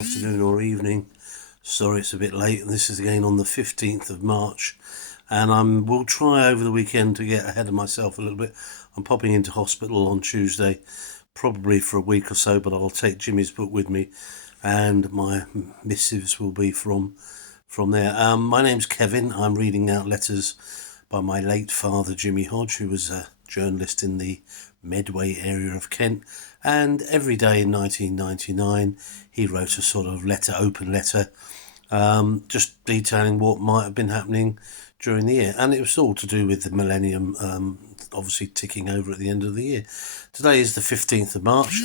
Afternoon or evening. Sorry it's a bit late. This is again on the 15th of March, and we'll try over the weekend to get ahead of myself a little bit. I'm popping into hospital on Tuesday, probably for a week or so, but I'll take Jimmy's book with me, and my missives will be from there. My name's Kevin. I'm reading out letters by my late father, Jimmy Hodge, who was a journalist in the Medway area of Kent, and every day in 1999 he wrote a sort of open letter, just detailing what might have been happening during the year, and it was all to do with the millennium, obviously ticking over at the end of the year. Today is the 15th of March.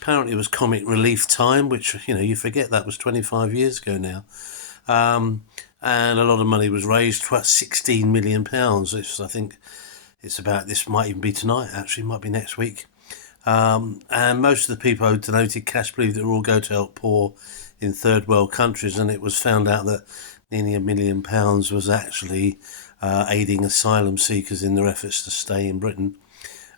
Apparently it was comic relief time, which you forget that was 25 years ago now. And a lot of money was raised, about £16 million. I think it's about, this might even be tonight, actually, might be next week. And most of the people who donated cash believed it would all go to help poor in third world countries, and it was found out that nearly £1 million was actually aiding asylum seekers in their efforts to stay in Britain.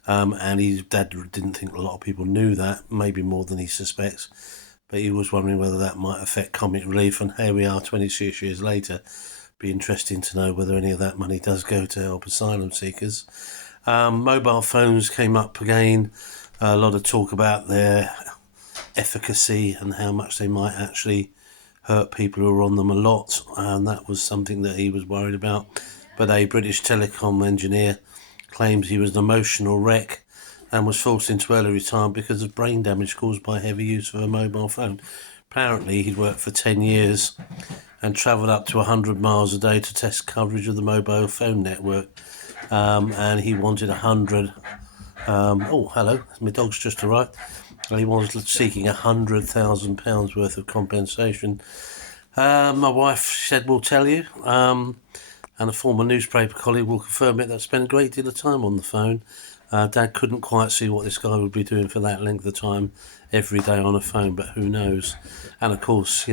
And his dad didn't think a lot of people knew that, maybe more than he suspects, but he was wondering whether that might affect comic relief, and here we are 26 years later. Be interesting to know whether any of that money does go to help asylum seekers. Mobile phones came up again. A lot of talk about their efficacy and how much they might actually hurt people who are on them a lot, and that was something that he was worried about. But a British telecom engineer claims he was an emotional wreck and was forced into early retirement because of brain damage caused by heavy use of a mobile phone. Apparently he'd worked for 10 years and travelled up to 100 miles a day to test coverage of the mobile phone network, and he wanted 100. Oh, hello, my dog's just arrived. He was seeking £100,000 worth of compensation. My wife said, "We'll tell you," and a former newspaper colleague will confirm it, that spent a great deal of time on the phone. Dad couldn't quite see what this guy would be doing for that length of time every day on a phone, but who knows? And of course,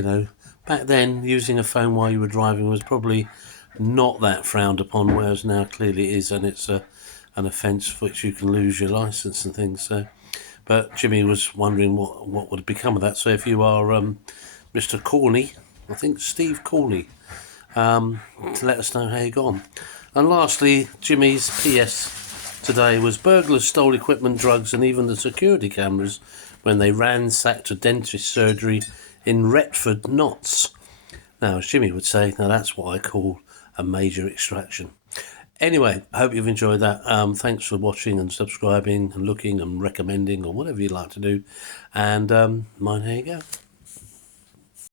back then, using a phone while you were driving was probably not that frowned upon, whereas now clearly it is, and it's an offence for which you can lose your licence and things. So, but Jimmy was wondering what would become of that. So if you are Mr. Corney, I think Steve Corney, to let us know how you got on. And lastly, Jimmy's PS today was: burglars stole equipment, drugs, and even the security cameras when they ransacked a dentist surgery in Retford, Notts. Now, as Jimmy would say, now that's what I call a major extraction. Anyway, I hope you've enjoyed that. Thanks for watching and subscribing and looking and recommending, or whatever you'd like to do. And mine, here you go.